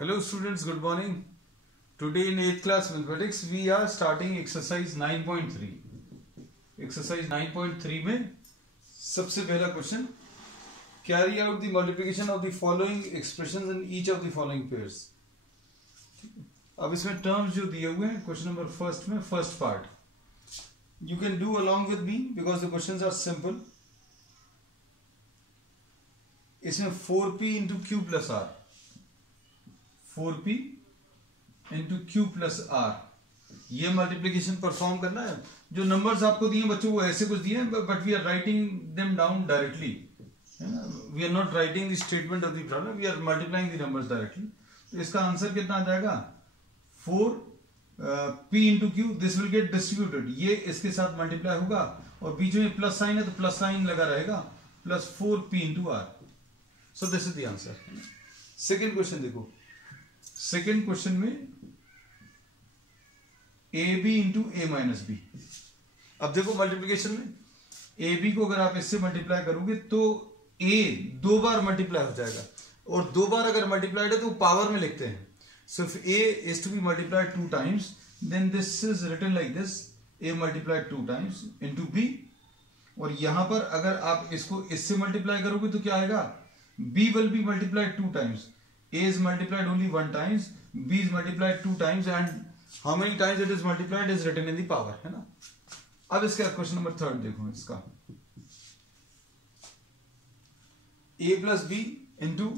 Hello students, good morning. Today in 8th class mathematics we are starting exercise 9.3. Exercise 9.3 में सबसे पहला question, carry out the multiplication of the following expressions in each of the following pairs. अब इसमें terms जो दिए हुए हैं question number first में, first part you can do along with me because the questions are simple. इसमें 4p into q plus r, 4p into q plus r, ये multiplication perform करना है. जो नंबर्स आपको दिए बच्चों वो ऐसे कुछ दिए हैं, but we are writing them down directly. We are not writing the statement of the problem, we are multiplying the numbers directly. तो इसका आंसर कितना आ जाएगा? 4p into q, this will get distributed. ये इसके साथ मल्टीप्लाई होगा और बीच में प्लस साइन है तो प्लस साइन लगा रहेगा, plus 4p into r. So this is the answer. Second question देखो. सेकेंड क्वेश्चन में ab into a minus B. अब देखो मल्टीप्लीकेशन में ab को अगर आप इससे मल्टीप्लाई करोगे तो a दो बार मल्टीप्लाई हो जाएगा, और दो बार अगर मल्टीप्लाइड है तो पावर में लिखते हैं. So if a is to be multiplied 2 times, then this is written like this, a multiplied 2 times into b. और यहां पर अगर आप इसको इससे मल्टीप्लाई करोगे तो क्या आएगा? b will be multiplied 2 times. a is multiplied only 1 times, b is multiplied 2 times, and how many times it is multiplied is written in the power, है ना. अब इसका क्वेश्चन नंबर थर्ड देखो. इसका a plus b into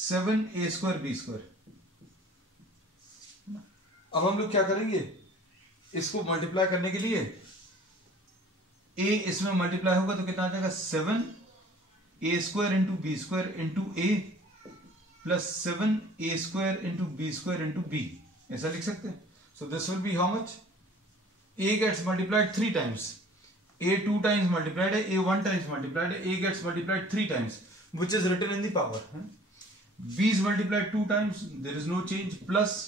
7a square b square. अब हम लोग क्या करेंगे, इसको मल्टीप्लाई करने के लिए a इसमें मल्टीप्लाई होगा तो कितना आ जाएगा? 7a square into B square into a plus 7a square into B square into b. ऐसा लिख सकते हैं. So this will be how much? a gets multiplied 3 times, a 2 times multiplied है, a 1 टाइम्स मल्टीप्लाइड है, a gets multiplied 3 times which is written in the power. b is multiplied 2 times, there is no change, plus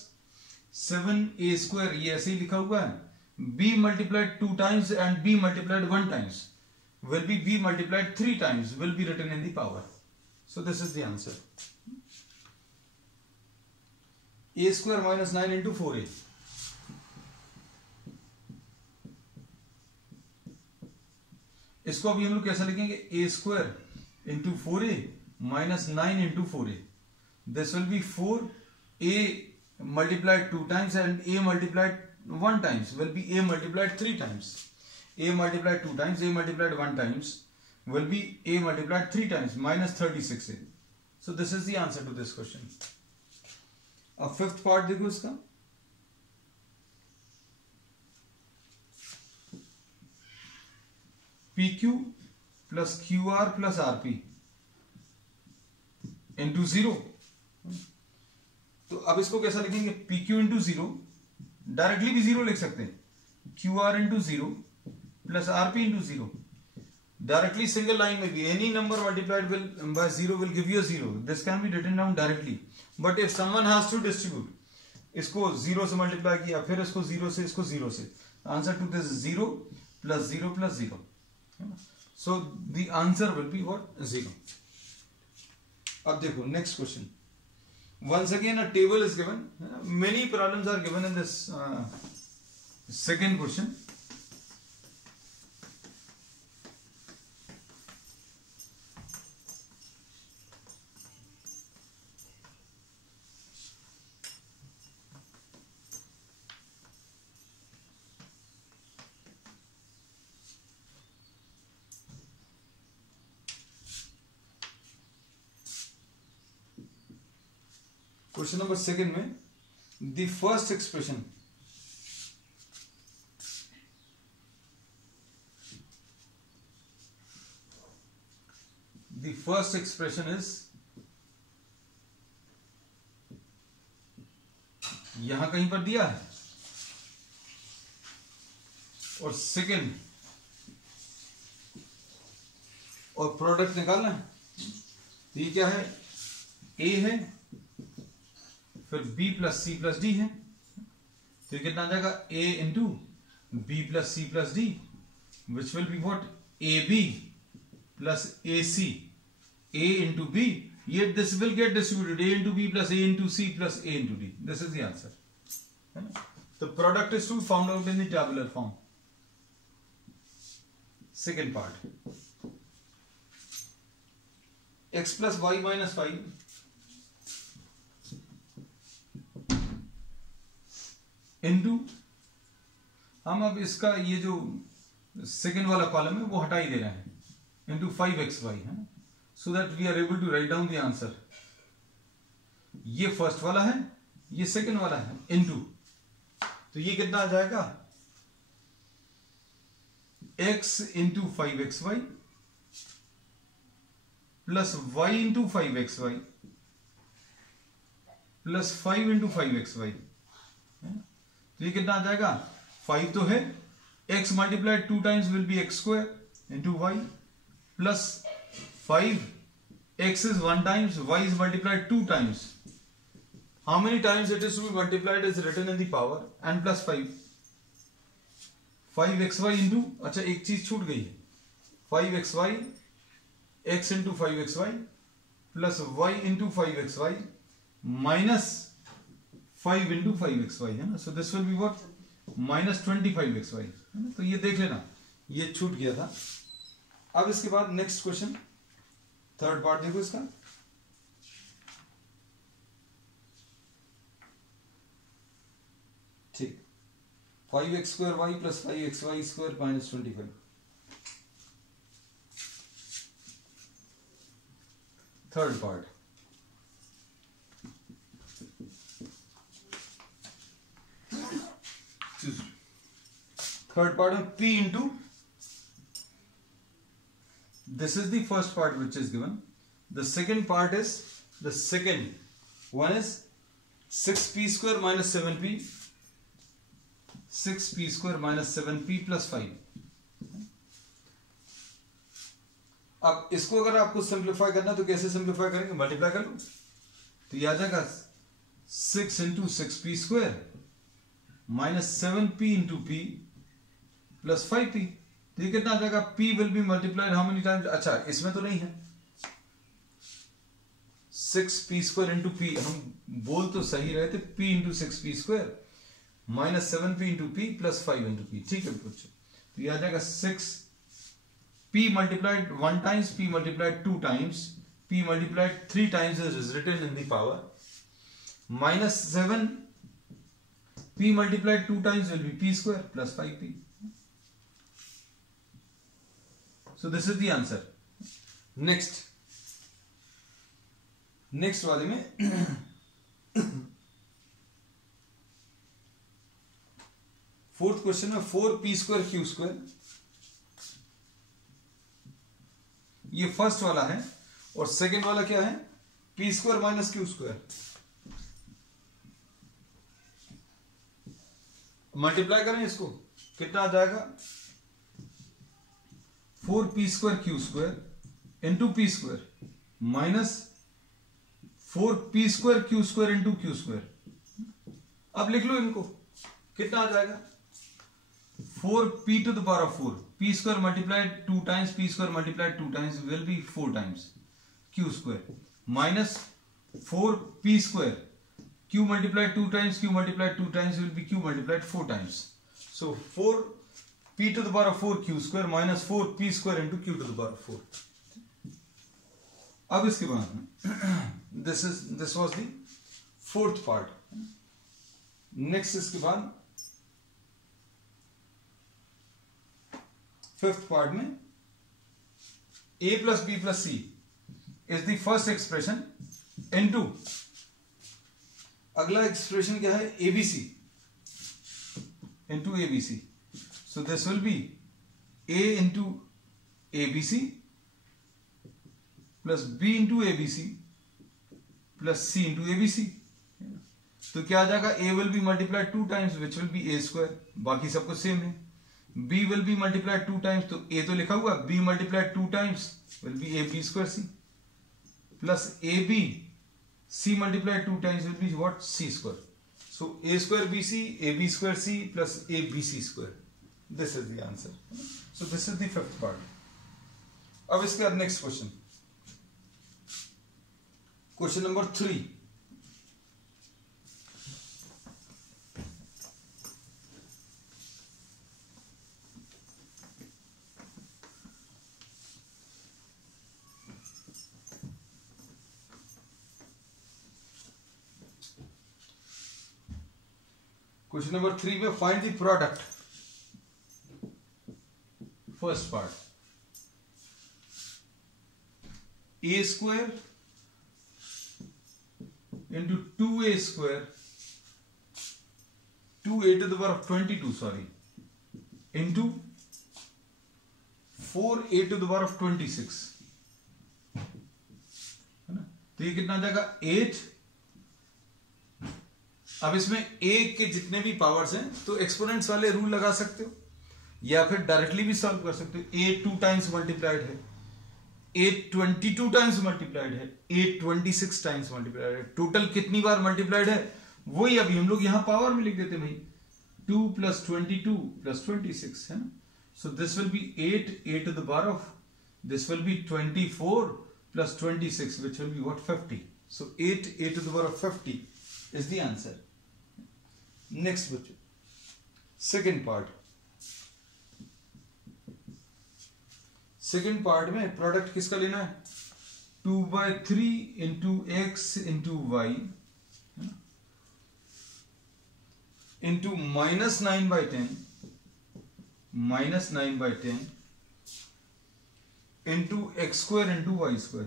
7a square, ये ऐसे ही लिखा हुआ है. b multiplied 2 times and b multiplied 1 times will be b multiplied 3 times will be written in the power. So this is the answer. a square minus 9 into 4a. इसको अभी हम लोग कैसा लिखेंगे? a square into 4a minus 9 into 4a. This will be 4a multiplied 2 times and a multiplied 1 times will be a multiplied 3 times. a multiplied 2 times, a multiplied 1 times will be a multiplied 3 times, minus 36a. So this is the answer to this question. अब fifth part देखो इसका. pq plus qr plus rp into 0. तो अब इसको कैसा लिखेंगे? pq into 0, directly भी 0 लिख सकते हैं. qr into 0 plus rp into 0. Directly single line में भी any number multiplied will by 0 will give you 0. This can be written down directly. But if someone has to distribute, इसको 0 से multiply किया, फिर इसको 0 से, इसको 0 से, answer to this 0 plus 0 plus 0. So the answer will be what? 0. अब देखो next question. Once again a table is given. Many problems are given in this second question. Question number second में the first expression, the first expression is, यहां कहीं पर दिया है, और second और प्रोडक्ट निकालना है. तो ये क्या है? a है, फिर b plus C plus D है, तो ये कितना आ जाएगा? a into b plus C plus D, which will be what? AB plus AC a into b, yet this will get distributed a into b plus a into c plus a into d. This is the answer. The product is to be found out in the tabular form. Second part, x plus y minus 5 into, हम अब इसका ये जो second वाला column है वो हटा ही दे रहे हैं, इंटू 5xy है, so that we are able to write down the answer. ये फर्स्ट वाला है, ये सेकेंड वाला है, इंटू, तो ये कितना आ जाएगा, x into 5xy plus y into 5xy plus 5 into 5xy. तो ये कितना आ जाएगा, 5 तो है, x multiplied 2 times will B x square into y plus 5, x is 1 times, y is multiplied 2 times. How many times it is to be multiplied is written in the power, and plus 5. 5xy into, अच्छा एक चीज छूट गई है, 5xy, x into 5xy plus y into 5xy minus 5 into 5xy है ना, so this will be what, minus 25xy है ना. तो ये देख लेना, ये छूट गया था. अब इसके बाद नेक्स्ट क्वेश्चन, थर्ड पार्ट देखो इसका. ठीक, 5x square y plus 5xy square minus 25. Third part, third part में p into, this is the first part which is given. The second part is, the second one is 6p square minus 7p, 6p square minus 7p plus 5. अब इसको अगर आपको simplify करना तो कैसे simplify करेंगे, multiply कर लो, तो ये आ जाएगा 6 into 6p square minus 7p into p plus 5p. तो ये कितना आ जाएगा, p will be multiplied how many times, अच्छा इसमें तो नहीं है, 6p स्क्वायर इंटू p, हम बोल तो सही रहे थे, p into 6p square minus 7p into p plus 5 into p. ठीक है बच्चों, तो ये आ जाएगा 6p multiplied 1 times, p multiplied 2 times, p multiplied 3 times is written in the power, minus 7p multiplied 2 times will be p square plus 5p. So this is the answer. next वाले में fourth question में 4p square q square, ये first वाला है, और second वाला क्या है, p square minus q square. Multiply करें इसको, कितना आ जाएगा, 4p square q square into p square minus 4p square q square into q square. अब लिख लो इनको, कितना आ जाएगा, 4p to the power of 4, p square multiplied 2 times, p square multiplied 2 times will be 4 times q square minus 4p square q multiplied 2 times, q multiplied 2 times will B q multiplied 4 times. So 4p to the power of 4 q square minus 4p square into q to the power of 4. अब इसके बाद this was the fourth part. next इसके बाद fifth part में a plus b plus c is the first expression into, अगला expression क्या है, abc into abc. So this will be a into abc plus b into abc plus c into abc. तो क्या आ जाएगा, a will be multiplied 2 times which will be a square, बाकी सब कुछ same है. b will be multiplied 2 times, तो a तो लिखा हुआ, b multiplied 2 times will be ab square c plus ab c multiplied 2 times will be what, c square. So a square bc, ab square c plus abc square. This is the answer. So this is the fifth part. अब इसके बाद next question, question number 3, question number 3 में find the product. First part, a square into 2a square 2a to the power of 22 into 4a to the power of 26 है ना. तो ये कितना आ जाएगा 8. अब इसमें a के जितने भी पावर्स हैं तो एक्सपोनेंट्स वाले रूल लगा सकते हो या फिर डायरेक्टली भी सॉल्व कर सकते हो. a 2 टाइम्स मल्टीप्लाइड है, a 22 टाइम्स मल्टीप्लाइड है, a 26 टाइम्स मल्टीप्लाइड है. टोटल कितनी बार मल्टीप्लाइड है वही अभी हम लोग यहां पावर में लिख देते हैं भाई. 2 + 22 + 26 है ना. सो this will B 8 a to the power of, this will be 24 + 26 which will be what, 50. So 8 a to the power of 50 is the answer. Next बच्चों, सेकेंड पार्ट. सेकेंड पार्ट में प्रोडक्ट किसका लेना है? 2/3 into x into y into -9/10 into x² into y².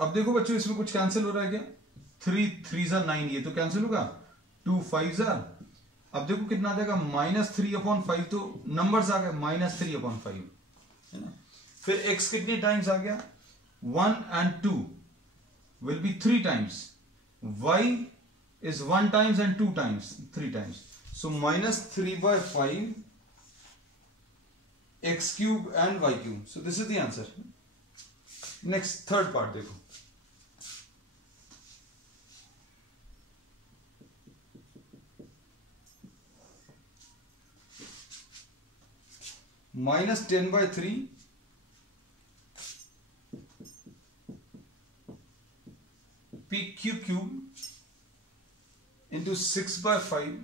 अब देखो बच्चों इसमें कुछ कैंसिल हो रहा है क्या? 3 3s are 9, ये तो कैंसिल होगा. 2 5s are, अब देखो कितना आ जाएगा -3/5. तो नंबर्स आ गए -3/5 है ना. फिर x कितने टाइम्स आ गया? 1 and 2 will be 3 times. y is 1 times and 2 times, 3 times. So -3/5 x³ and y³. So this is the answer. Next third part देखो. -10/3 pq³ into 6/5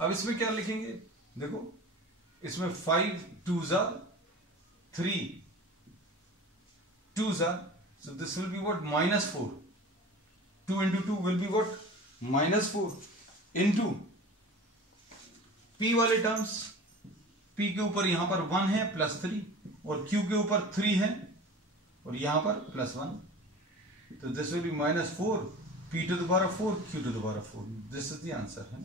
अब इसमें क्या लिखेंगे? देखो इसमें 5 2s are 3 2s are, so this will be what, -4. 2 into 2 will be what, -4 into p वाले terms. p के ऊपर यहां पर 1 है +3 और q के ऊपर 3 है और यहां पर +1. तो this will be -4 p to the power of 4 q to the power of 4. This is the answer है.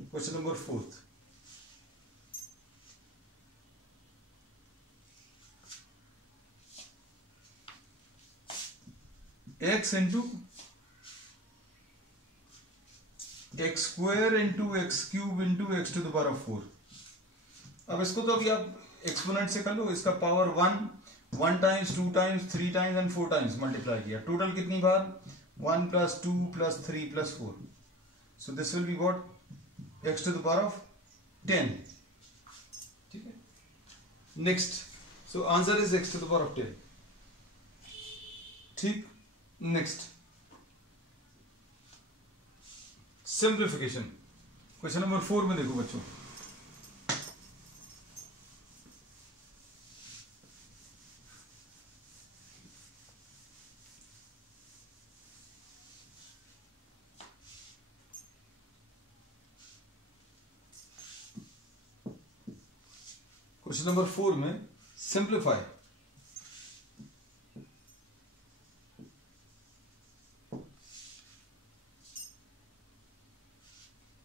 Question number 4th. x into x² into x³ into x to the power of 4. अब इसको तो अभी आप exponent से कर लो. इसका power 1 times 2 times 3 times and 4 times multiply किया. टोटल कितनी बार? 1 + 2 + 3 + 4. सो this will be what, x to the power of 10. ठीक है. Next, so answer is x to the power of 10. ठीक. Next, simplification. क्वेश्चन नंबर 4 में देखो बच्चों. क्वेश्चन नंबर 4 में simplify.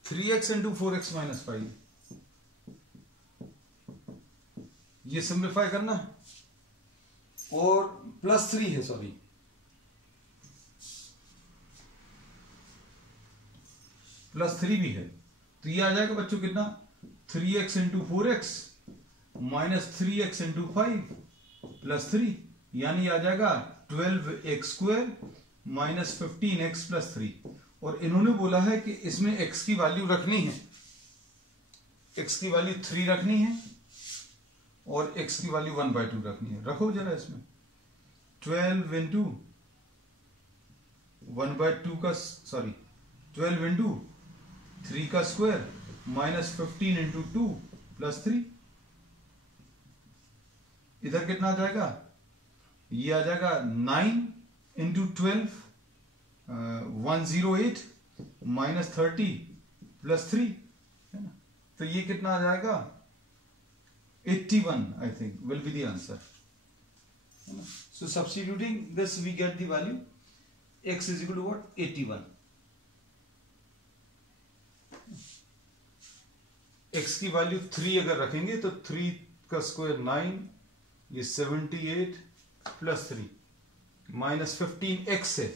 Three x into 4x - 5 ये सिंप्लीफाई करना है. और +3 है, सॉरी +3 भी है. तो ये आ जाएगा बच्चों कितना? 3x into 4x -3x into 5 +3, यानी आ जाएगा 12x² - 15x + 3. और इन्होंने बोला है कि इसमें x की वैल्यू रखनी है, x की वैल्यू 3 रखनी है और x की वैल्यू 1/2 रखनी है। रखो जरा इसमें 12 इंटू 1/2 का 12 इंटू 3 का स्क्वायर माइनस 15 इंटू 2 प्लस 3। इधर कितना आ जाएगा, ये आ जाएगा 9 इंटू 12 108 माइनस 30 प्लस 3, है ना। तो ये कितना आ जाएगा 81 I think will be the answer, है ना। So substituting this we get the value x is equal to what 81। x की वैल्यू 3 अगर रखेंगे तो 3 का स्क्वायर 9, ये 78 प्लस 3 माइनस 15 x है।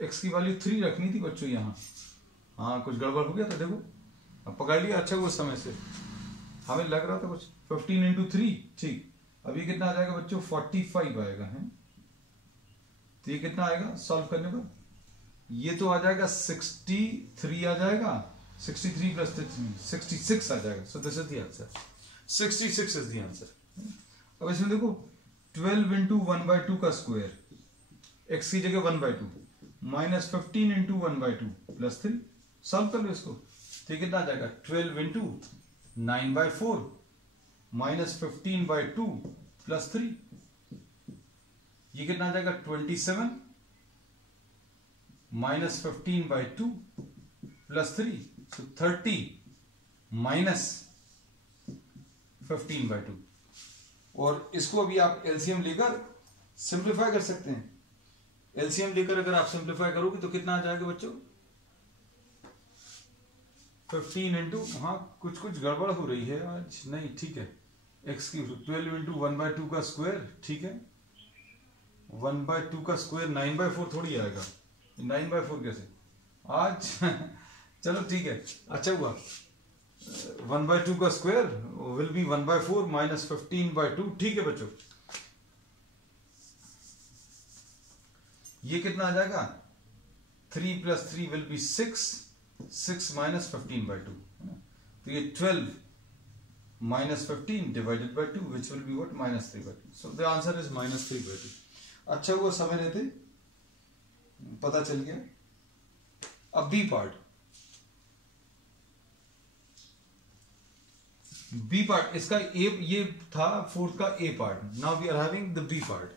x की वैल्यू 3 रखनी थी बच्चों यहाँ। हाँ कुछ गड़बड़ हो गया था, देखो अब पकड़ लिया अच्छा उस समय से, हमें लग रहा था कुछ 15 इंटू 3, ठीक। अभी कितना आ जाएगा बच्चों 45 आएगा, है। तो ये कितना आएगा सॉल्व करने पर, ये तो आ जाएगा 63 आ जाएगा, 63 प्लस 66 आ जाएगा। सो this is the answer, 66 is the answer. अब इसमें देखो 12 इंटू 1/2 का स्क्वायर, x की जगह 1/2 माइनस 15 इंटू 1/2 प्लस 3। सॉल्व कर लो इसको, तो कितना आ जाएगा 12 इंटू 9/4 माइनस 15/2 प्लस 3। ये कितना आ जाएगा 27 माइनस 15/2 प्लस 3, तो 30 माइनस 15/2। और इसको अभी आप एलसीएम लेकर सिंप्लीफाई कर सकते हैं। एलसीएम लेकर अगर आप सिंप्लीफाई करोगे तो कितना आ जाएगा बच्चों 15 इंटू, हाँ कुछ गड़बड़ हो रही है आज, नहीं ठीक है। x की 12 इंटू 1/2 का स्क्वायर, ठीक है। 1/2 का स्क्वायर 9/4 थोड़ी आएगा, 9/4 कैसे आज चलो ठीक है, अच्छा हुआ 1/2 का स्क्वायर विल बी 1/4 माइनस 15/2, ठीक है बच्चों। ये कितना आ जाएगा 3 प्लस 3 विल बी 6 माइनस 15/2, तो ये 12 minus 15 divided by 2 which will be what minus 3/2। So the answer is minus 3/2। अच्छा हुआ समय रहते पता चल गया। अब बी पार्ट, बी पार्ट इसका ये था 4th का A part. Now we are having the B part.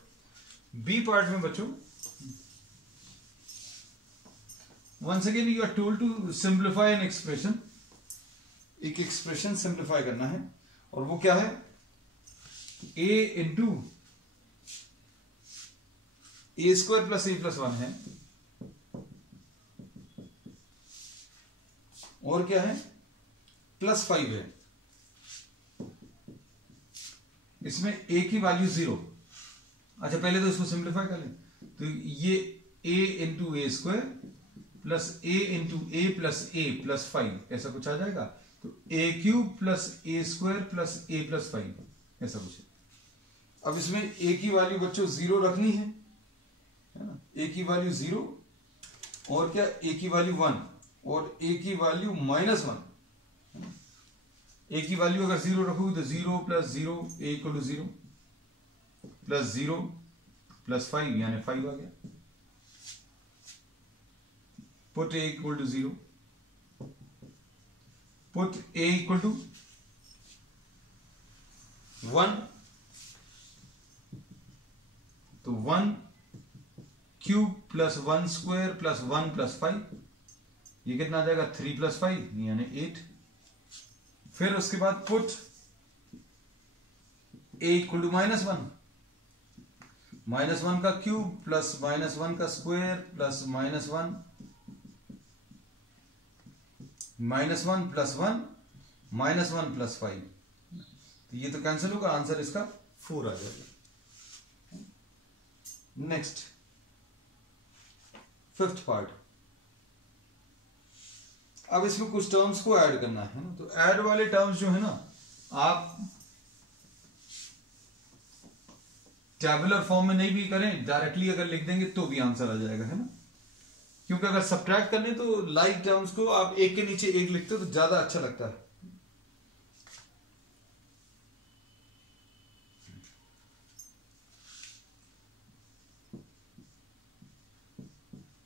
B part में बच्चों once again you are told to simplify an expression. एक एक्सप्रेशन सिंप्लीफाई करना है और वो क्या है a into a square plus a plus 1 है, और क्या है प्लस 5 है। इसमें a की वैल्यू 0। अच्छा पहले तो इसको सिंप्लीफाई कर लें, तो ये a into a square plus a into A plus 5 ऐसा कुछ आ जाएगा। तो a cube plus A square plus a plus 5 ऐसा कुछ। अब इसमें a की वैल्यू बच्चों 0 रखनी है ना, a की वैल्यू 0 और क्या a की वैल्यू 1 और a की वैल्यू -1। a की वैल्यू अगर 0 रखोगे तो 0 plus 0 a equal to 0 plus 0 plus 5 यानी 5 आ गया। Put a equal to 0, put a equal to 1, तो 1 cube plus 1 square plus 1 plus 5, ये कितना आ जाएगा 3 प्लस 5 यानी 8। फिर उसके बाद पुट a इक्वल टू -1, -1 का क्यूब प्लस -1 का स्क्वायर प्लस -1 प्लस 1 प्लस 5, तो ये तो कैंसिल होगा, आंसर इसका 4 आ जाएगा। Next 5th part. अब इसमें कुछ टर्म्स को ऐड करना है ना, तो ऐड वाले टर्म्स जो है ना आप टैबुलर फॉर्म में नहीं भी करें, डायरेक्टली अगर लिख देंगे तो भी आंसर आ जाएगा, है ना। क्योंकि अगर सब्ट्रैक्ट करने तो लाइक टर्म्स को आप एक के नीचे एक लिखते हो तो ज्यादा अच्छा लगता है।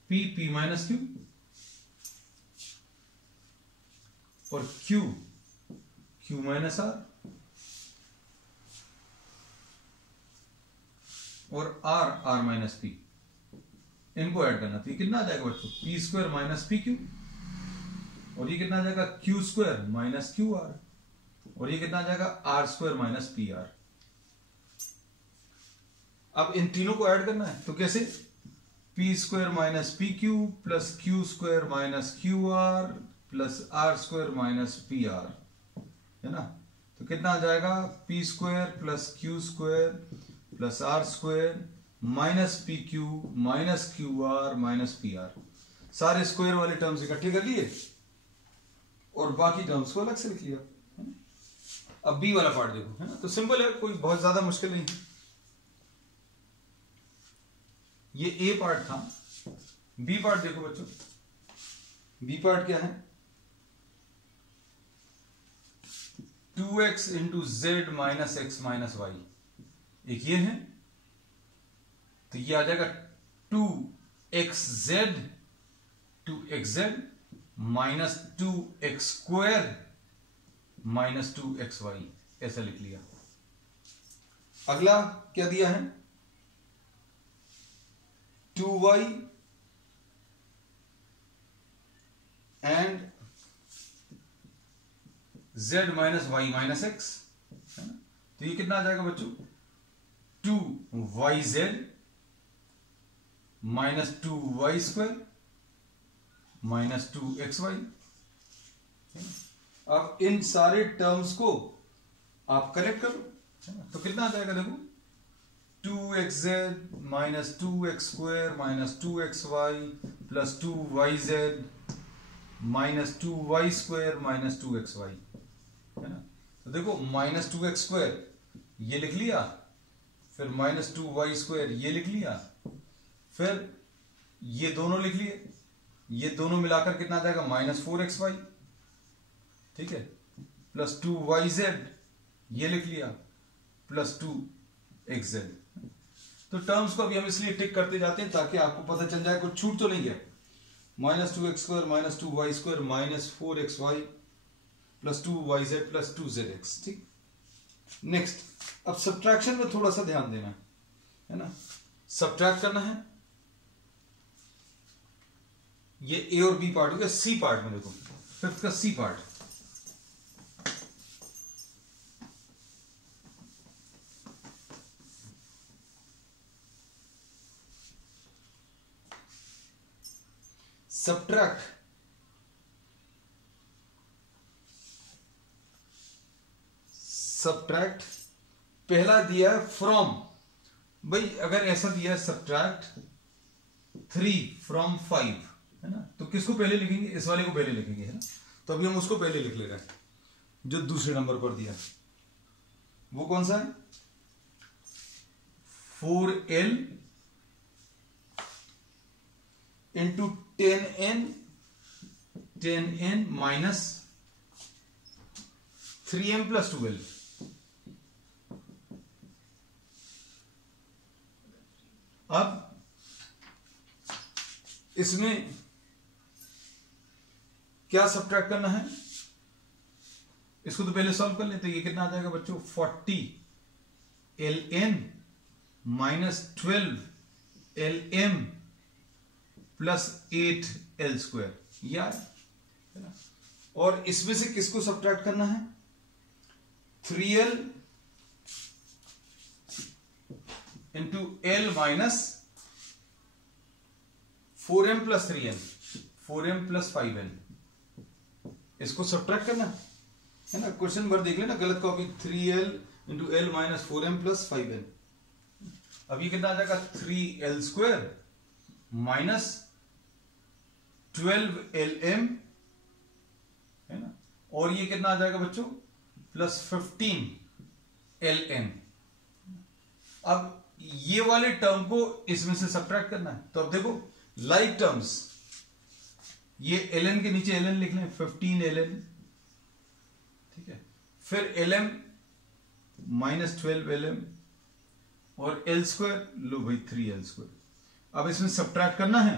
पी माइनस क्यू और क्यू माइनस आर और आर माइनस पी, इनको ऐड करना। तो ये कितना आ जाएगा बच्चों? P square minus P Q, और ये कितना आ जाएगा? Q square minus Q R, और ये कितना आ जाएगा? R square minus P R. अब इन तीनों को ऐड करना है, तो कैसे? P square minus P Q plus Q square minus Q R plus R square minus P R, है ना? तो कितना आ जाएगा? P square plus Q square plus R square minus P Q minus Q R minus P R. सारे square वाले terms इकट्ठे कर लिए और बाकी टर्म्स को अलग से लिख लिया। अब बी वाला पार्ट देखो, है ना? तो सिंपल है, कोई बहुत ज्यादा मुश्किल नहीं। ये ए पार्ट था। बी पार्ट देखो बच्चों, बी पार्ट क्या है? 2x into Z minus X minus Y, एक ये है। तो ये आ जाएगा 2xz minus 2x square minus 2xy, ऐसा लिख लिया। अगला क्या दिया है? 2y and z minus y minus x, है ना? तो ये कितना आ जाएगा बच्चों? 2yz minus 2y square minus 2xy। अब इन सारे टर्म्स को आप कलेक्ट करो, है ना? तो कितना आ जाएगा देखो? 2xz minus 2x square minus 2xy plus 2yz minus 2y square minus 2xy, है ना? तो देखो माइनस 2x स्क्वायर ये लिख लिया, फिर माइनस 2y स्क्वायर ये लिख लिया, फिर ये दोनों लिख लिए, ये दोनों मिलाकर कितना आ जाएगा? माइनस 4xy, ठीक है, प्लस 2yz ये लिख लिया प्लस 2xz। तो टर्म्स को अभी हम इसलिए टिक करते जाते हैं ताकि आपको पता चल जाए कुछ छूट तो नहीं गया। Minus 2x square minus 2y square minus 4xy plus 2yz plus 2zx, ठीक। नेक्स्ट, अब सब्ट्रैक्शन में थोड़ा सा ध्यान देना है ना। सब्ट्रैक्ट करना है, ये ए और बी पार्ट हो गया। सी पार्ट में देखो, फिफ्थ का सी पार्ट, सब्ट्रैक्ट पहला दिया है फ्रॉम। भाई अगर ऐसा दिया है सब्ट्रैक्ट 3 फ्रॉम 5, है ना, तो किसको पहले लिखेंगे? इस वाले को पहले लिखेंगे, है ना। तो अभी हम उसको पहले लिख ले रहे हैं। जो दूसरे नंबर पर दिया वो कौन सा है? 4l into 10n minus 3m plus 2l। अब इसमें क्या सब्ट्रैक्ट करना है? इसको तो पहले सॉल्व कर लेते। ये कितना आ जाएगा बच्चों? 40ln minus 12lm plus 8l square, यार, है ना। और इसमें से किसको सब्ट्रैक्ट करना है? 3l into l minus 4m plus 3n, 4m plus 5n, इसको सब्ट्रैक्ट करना है ना। क्वेश्चन नंबर देख लेना, गलत copy. 3l into l minus 4m plus 5n। अब ये कितना आ जाएगा? 3l स्क्वायर माइनस 12lm, है ना, और ये कितना आ जाएगा बच्चों? Plus 15ln। अब ये वाले टर्म को इसमें से सब्ट्रैक्ट करना है। तो अब देखो, लाइक टर्म्स ये ln के नीचे ln लिख लें, 15 ln, ठीक है। फिर lm माइनस 12 lm और l स्क्वायर, लो भाई 3l²। अब इसमें सब्ट्रैक्ट करना है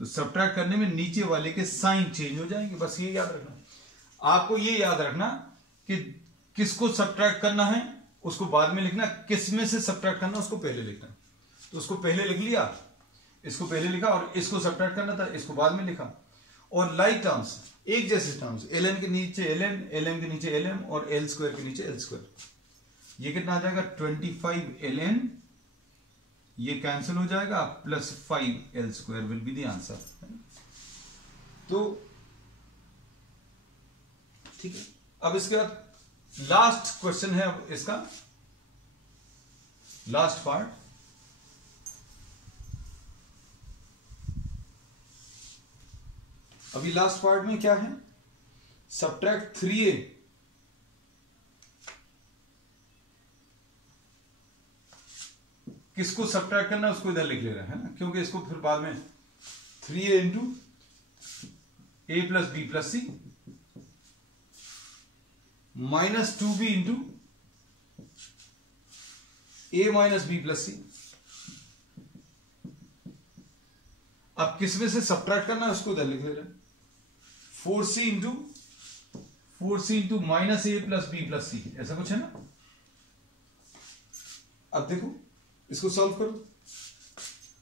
तो सब्ट्रैक्ट करने में नीचे वाले के साइन चेंज हो जाएंगे, बस ये याद रखना। आपको ये याद रखना कि किसको सब्ट्रैक्ट करना है उसको बाद में लिखना, किस में से सब्ट्रैक्ट करना उसको पहले लिखना। तो उसको पहले लिख लिया, इसको पहले लिखा, और इसको सब्ट्रैक्ट करना था इसको बाद में लिखा। और लाइक टर्म्स, एक जैसे टर्म्स, ln के नीचे ln, lm के नीचे lm और l स्क्वायर के नीचे l स्क्वायर, ये कितना आ जाएगा 25 ln, ये कैंसिल हो जाएगा, plus 5 l square will be the answer. तो ठीक है, अब इसके बाद लास्ट क्वेश्चन है, अब इसका लास्ट पार्ट। अभी लास्ट पार्ट में क्या है, सब्ट्रैक्ट 3a, किसको सब्ट्रैक्ट करना है उसको इधर लिख ले रहा है ना, क्योंकि इसको फिर बाद में 3a into a plus b plus c minus 2b into a minus b plus c। अब किसमें से सब्ट्रैक्ट करना है उसको इधर लिख ले रहे हैं, 4c into minus a plus b plus c, ऐसा कुछ है ना। अब देखो इसको सॉल्व करो,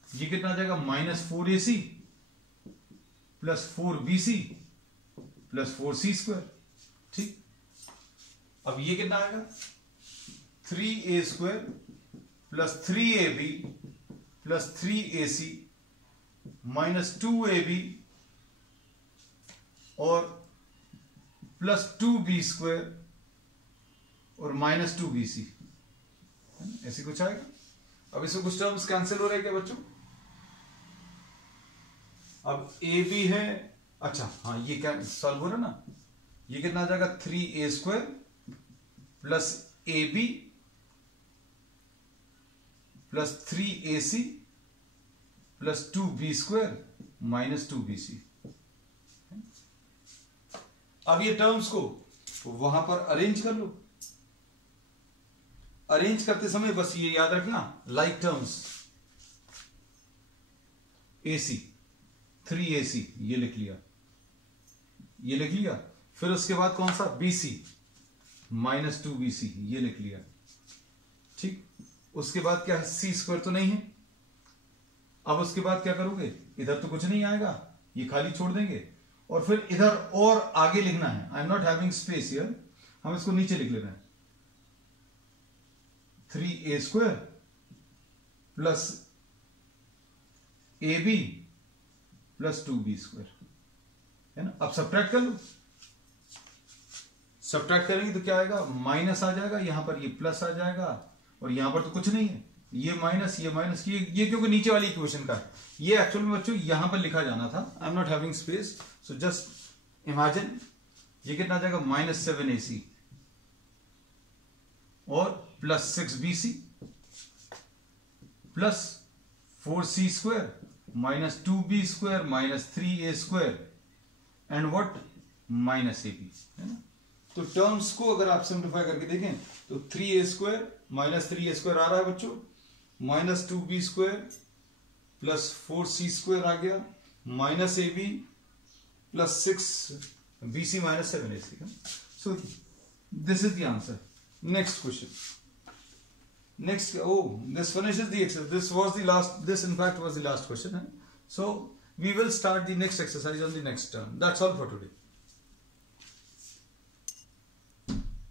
ये कितना आ जाएगा, minus 4ac plus 4bc plus 4c square, ठीक। अब ये कितना आएगा, 3a square plus 3ab plus 3ac minus 2ab और प्लस 2b स्क्वायर और माइनस 2bc, ऐसे कुछ आएगा। अब इसमें कुछ टर्म्स कैंसिल हो रहे हैं क्या बच्चों। अब ए बी है, अच्छा हाँ ये क्या सॉल्व हो रहा ना, ये कितना आ जाएगा 3a square plus A B plus 3ac plus 2b square minus 2bc। अब ये टर्म्स को वहां पर अरेंज कर लो। अरेंज करते समय बस ये याद रखना, लाइक टर्म्स AC 3AC ये लिख लिया, ये लिख लिया। फिर उसके बाद कौन सा BC माइनस 2BC ये लिख लिया, ठीक। उसके बाद क्या है, C स्क्वायर तो नहीं है। अब उसके बाद क्या करोगे, इधर तो कुछ नहीं आएगा, ये खाली छोड़ देंगे, और फिर इधर और आगे लिखना है। I am not having space here, हम इसको नीचे लिख ले रहे हैं, 3a square plus ab plus 2b square, है ना। अब सब्ट्रैक्ट कर लो, सब्ट्रैक्ट करेंगे तो क्या आएगा, माइनस आ जाएगा, यहां पर ये प्लस आ जाएगा, और यहां पर तो कुछ नहीं है, ये माइनस ये क्योंकि नीचे वाली इक्वेशन का है। ये एक्चुअल में बच्चों यहां पर लिखा जाना था, I am not having space, so just imagine. ये कितना आ जाएगा, माइनस 7ac और plus 6bc plus 4c square minus 2b square minus 3a square and what minus ab, है ना। तो टर्म्स को अगर आप सिंप्लीफाई करके देखें तो 3a square minus 3a square आ रहा है बच्चों, minus 2b square plus 4c square आ गया, minus ab plus 6bc minus 7ac। So this is the answer. Next question. Next, oh, this finishes the exercise. This was the last, this in fact was the last question. So, we will start the next exercise on the next term. That's all for today.